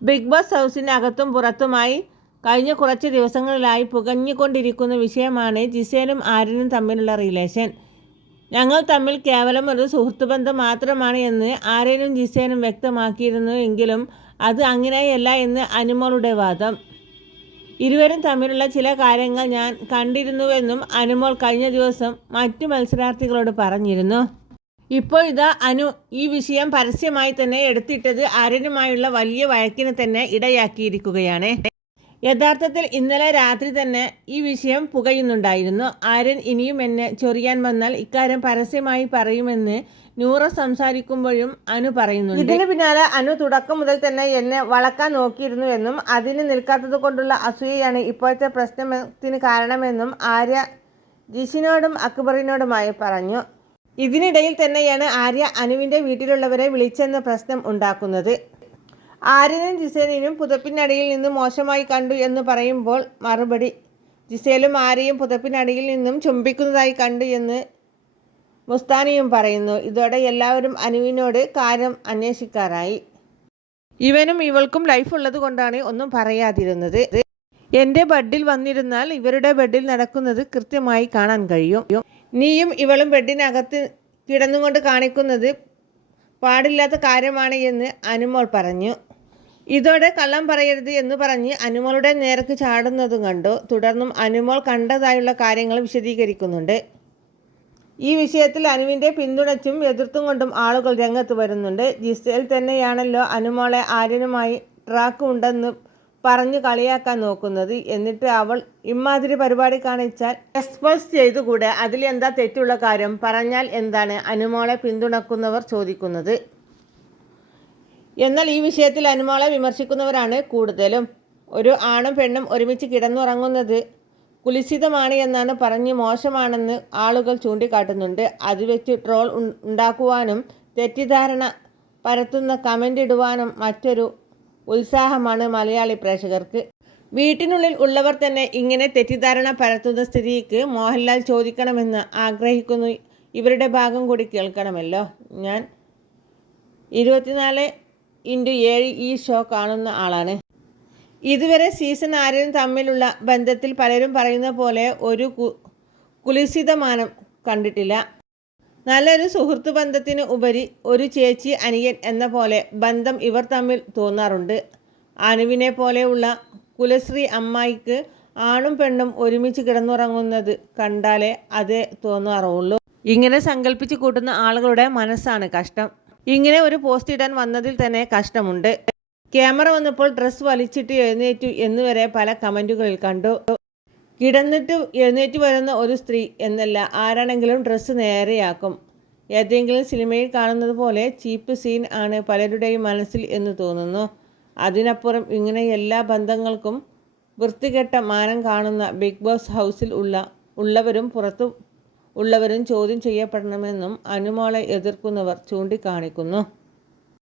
Big boss ഹൗസിന്റെ അകത്തും പുറത്തുമായി കഴിഞ്ഞ കുറച്ച് ദിവസങ്ങളിലായി പുകഞ്ഞുകൊണ്ടിരിക്കുന്ന വിഷയമാണ് ജിസേനും ആര്യനും തമ്മിലുള്ള റിലേഷൻ ഞങ്ങൾ തമ്മിൽ കേവലം ഒരു സുഹൃത്ത് ബന്ധം മാത്രമാണ് എന്ന് ആര്യനും ജിസേനും വ്യക്തമാക്കിയിരുന്നു എങ്കിലും അത് അങ്ങനെയല്ല എന്ന് അനുമോളുടെ വാദം. ഇരുവരും തമ്മിലുള്ള ചില കാര്യങ്ങൾ ഞാൻ കണ്ടിരുന്നുവെന്നും അനുമോൾ കഴിഞ്ഞ ദിവസം മറ്റു മത്സരാർത്ഥികളോട് പറഞ്ഞിരുന്നു. ഇപ്പോൾ ഇതാ അനു ഈ വിഷയം പരസ്യമായി തന്നെ എടുത്തിട്ടത് അരുണുമായുള്ള വലിയ വഴക്കിന് തന്നെ ഇടയാക്കിയിരിക്കുകയാണ്. യഥാർത്ഥത്തിൽ ഇന്നലെ രാത്രി തന്നെ ഈ വിഷയം പുകയുന്നുണ്ടായിരുന്നു. ആര്യൻ ഇനിയും എന്നെ ചൊറിയാൻ വന്നാൽ ഇക്കാര്യം പരസ്യമായി പറയുമെന്ന് നൂറ സംസാരിക്കുമ്പോഴും അനു പറയുന്നുണ്ട്. ഇതിന് പിന്നാലെ അനു തുടക്കം മുതൽ തന്നെ എന്നെ വളക്കാൻ നോക്കിയിരുന്നു എന്നും അതിന് നിൽക്കാത്തത് കൊണ്ടുള്ള അസൂയയാണ് ഇപ്പോഴത്തെ പ്രശ്നത്തിന് കാരണമെന്നും ആര്യ ജിഷിനോടും അക്ബറിനോടുമായി പറഞ്ഞു. ഇതിനിടയിൽ തന്നെയാണ് ആര്യ അനുവിന്റെ വീട്ടിലുള്ളവരെ വിളിച്ചെന്ന പ്രശ്നം ഉണ്ടാക്കുന്നത്. ആര്യനും ജിസേലിനും പുതപ്പിനടിയിൽ നിന്ന് മോശമായി കണ്ടു എന്ന് പറയുമ്പോൾ മറുപടി ജിസേലും ആര്യയും പുതപ്പിനടിയിൽ നിന്നും ചുംബിക്കുന്നതായി കണ്ടു എന്ന് മുസ്താനിയും പറയുന്നു. ഇതോടെ എല്ലാവരും അനുവിനോട് കാര്യം അന്വേഷിക്കാറായി. ഇവനും ഇവൾക്കും ലൈഫ് ഉള്ളത് കൊണ്ടാണ് ഒന്നും പറയാതിരുന്നത്. എന്റെ ബെഡിൽ വന്നിരുന്നാൽ ഇവരുടെ ബെഡിൽ നടക്കുന്നത് കൃത്യമായി കാണാൻ കഴിയും. നീയും ഇവളും ബെഡിനകത്ത് കിടന്നുകൊണ്ട് കാണിക്കുന്നത് പാടില്ലാത്ത കാര്യമാണ് എന്ന് അനുമോൾ പറഞ്ഞു. ഇതോടെ കള്ളം പറയരുത് എന്ന് പറഞ്ഞ് അനുമോളുടെ നേർക്ക് ചാടുന്നതും കണ്ടു. തുടർന്നും അനുമോൾ കണ്ടതായുള്ള കാര്യങ്ങൾ വിശദീകരിക്കുന്നുണ്ട്. ഈ വിഷയത്തിൽ അനുവിന്റെ പിന്തുണച്ചും എതിർത്തും കൊണ്ടും ആളുകൾ രംഗത്ത് വരുന്നുണ്ട്. ജിസേൽ തന്നെയാണല്ലോ അനുമോളെ ആര്യനുമായി ട്രാക്ക് ഉണ്ടെന്ന് പറഞ്ഞു കളിയാക്കാൻ നോക്കുന്നത്. എന്നിട്ട് അവൾ ഇമാതിരി പരിപാടി കാണിച്ചാൽ എക്സ്പോസ് ചെയ്തുകൂടെ അതിൽ എന്താ തെറ്റുള്ള കാര്യം? പറഞ്ഞാൽ എന്താണ്? അനുമോളെ പിന്തുണക്കുന്നവർ ചോദിക്കുന്നത്. എന്നാൽ ഈ വിഷയത്തിൽ അനുമോളെ വിമർശിക്കുന്നവരാണ് കൂടുതലും. ഒരു ആണും പെണ്ണും ഒരുമിച്ച് കിടന്നുറങ്ങുന്നത് കുലിശിതമാണ് എന്നാണ് പറഞ്ഞ് മോശമാണെന്ന് ആളുകൾ ചൂണ്ടിക്കാട്ടുന്നുണ്ട്. അത് വെച്ച് ട്രോൾ ഉണ്ടാക്കുവാനും തെറ്റിദ്ധാരണ പരത്തുന്ന കമന്റ് ഇടുവാനും മറ്റൊരു ഉത്സാഹമാണ് മലയാളി പ്രേക്ഷകർക്ക്. വീട്ടിനുള്ളിൽ ഉള്ളവർ തന്നെ ഇങ്ങനെ തെറ്റിദ്ധാരണ പരത്തുന്ന സ്ഥിതിക്ക് മോഹൻലാൽ ചോദിക്കണമെന്ന് ആഗ്രഹിക്കുന്നു. ഇവരുടെ ഭാഗം കൂടി കേൾക്കണമല്ലോ. ഞാൻ ഇരുപത്തിനാല് ഇന്റു ഏഴ് ഈ ഷോ കാണുന്ന ആളാണ്. ഇതുവരെ സീസൺ ആരും തമ്മിലുള്ള ബന്ധത്തിൽ പലരും പറയുന്ന പോലെ ഒരു കുലിസിതമാനം കണ്ടിട്ടില്ല. നല്ലൊരു സുഹൃത്തു ബന്ധത്തിന് ഉപരി ഒരു ചേച്ചി അനിയൻ എന്ന പോലെ ബന്ധം ഇവർ തമ്മിൽ തോന്നാറുണ്ട്. അനുവിനെ പോലെയുള്ള കുലശ്രീ അമ്മായിക്ക് ആണും പെണ്ണും ഒരുമിച്ച് കിടന്നുറങ്ങുന്നത് കണ്ടാലേ അതേ തോന്നാറുള്ളൂ. ഇങ്ങനെ സങ്കല്പിച്ച് കൂട്ടുന്ന ആളുകളുടെ മനസ്സാണ് കഷ്ടം. ഇങ്ങനെ ഒരു പോസ്റ്റ് ഇടാൻ വന്നതിൽ തന്നെ കഷ്ടമുണ്ട്. ക്യാമറ വന്നപ്പോൾ ഡ്രസ്സ് വലിച്ചിട്ട് എഴുന്നേറ്റു എന്നുവരെ പല കമന്റുകളിൽ കണ്ടു. കിടന്നിട്ട് എഴുന്നേറ്റ് വരുന്ന ഒരു സ്ത്രീ എന്നല്ല ആരാണെങ്കിലും ഡ്രസ്സ് നേരെയാക്കും. ഏതെങ്കിലും സിനിമയിൽ കാണുന്നത് പോലെ ചീപ്പ് സീൻ ആണ് പലരുടെയും മനസ്സിൽ എന്ന് തോന്നുന്നു. അതിനപ്പുറം ഇങ്ങനെ എല്ലാ ബന്ധങ്ങൾക്കും വൃത്തികെട്ട മാനം കാണുന്ന ബിഗ് ബോസ് ഹൗസിൽ ഉള്ള ഉള്ളവരും പുറത്തു ഉള്ളവരും ചോദ്യം ചെയ്യപ്പെടണമെന്നും അനുമോളെ എതിർക്കുന്നവർ ചൂണ്ടിക്കാണിക്കുന്നു.